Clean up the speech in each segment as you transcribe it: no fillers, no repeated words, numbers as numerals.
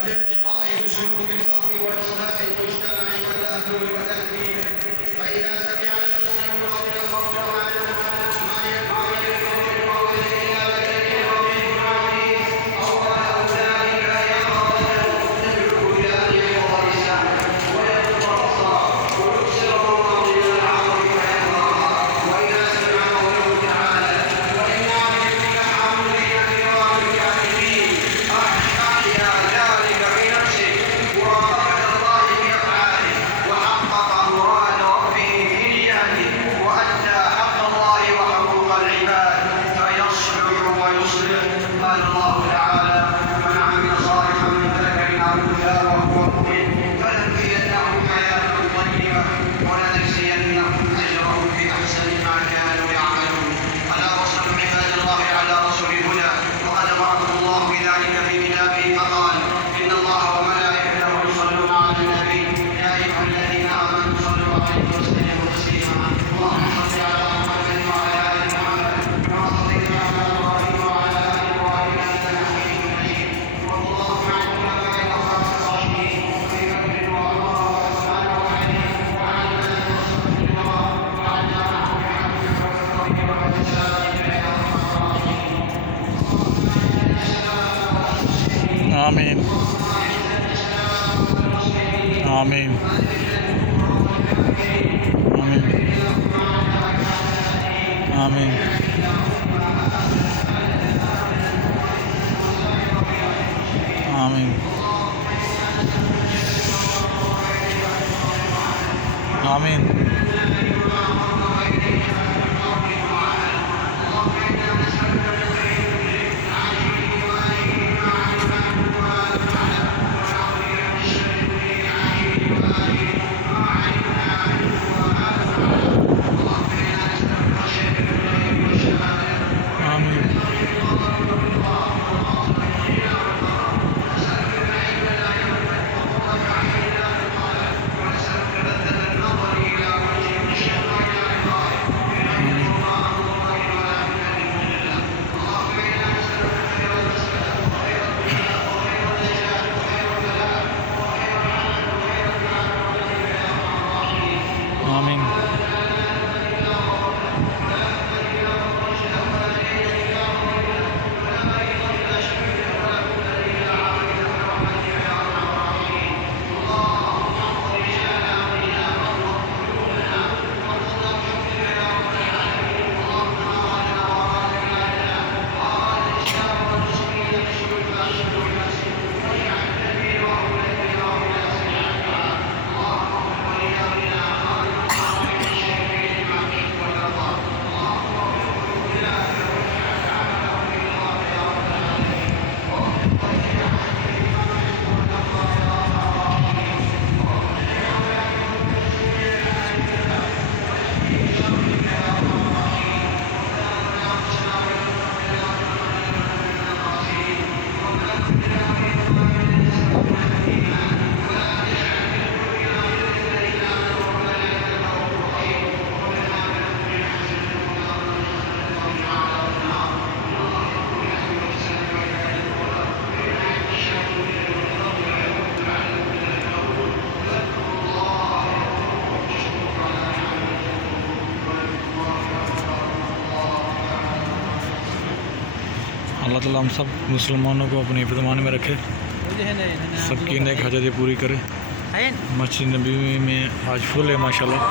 والارتقاء بسلوك الفرد والإصلاح المجتمعي والتأهل وتهذيبه. فإذا سمع الإنسان رضي الله عنه ما يكون من قول إلى بدنه رضيه عليه أوله ذلك يقظة تدعو إلى أن يحفظ لسانه ويغض بصره ويبصر مواطن العقل فيحفظها. وإذا سمع قوله تعالى وإن عملوا كحمله كرام الكاتبين أحيا ذلك بنفسه مراقبة الله في أفعاله وحقق مراد ربه في نياته وأدى حق الله وحقوق العباد فيصلح ويصلح. قال الله تعالى من عمل صالحا من ذكر أو أنثى وهو مؤمن فلنحيينه حياة طيبة ولنجزينهم أجرهم بأحسن ما كانوا يعملون. ألا وصلوا عباد الله على رسول الهدى وقد أمركم الله بذلك في كتابه فقال إن الله وملائكته يصلون على النبي يا أيها الذين آمنوا صلوا عليه وسلموا تسليما. اللهم صل على محمد وعلى آل محمد كما صليت على إبراهيم وعلى آل إبراهيم إنك حميد مجيد. اللهم عن خلفاء الأربعة الراشدين أبي بكر وعمر وعثمان وعلي وعن الملائكة وصحبه وعنا معهم بحمدك وبفضلك وبإحسانك يا أرحم الراحمين. آمين آمين آمين آمين آمين آمين آمين अल्लाह ताला हम सब मुसलमानों को अपनी हिफ़्ज़-ए-मान में रखे, सबकी नेक हाजतें पूरी करे। मस्जिद नबी में आज फुल है माशाल्लाह।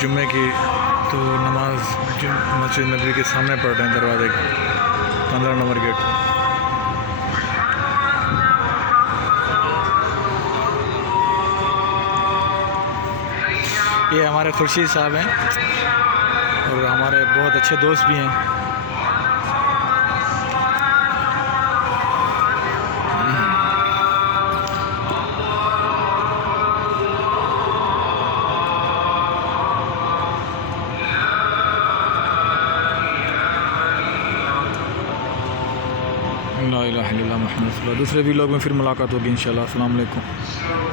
जुम्मे की तो नमाज मस्जिद नबी के सामने पढ़ रहे हैं, दरवाजे 15 नंबर गेट। ये हमारे खुर्शीद साहब हैं और हमारे बहुत अच्छे दोस्त भी हैं। ला इलाहा इल्लल्लाह मुहम्मद रसूलुल्लाह। दूसरे वीलॉग में फिर मुलाकात होगी इंशाल्लाह। अस्सलाम वालेकुम।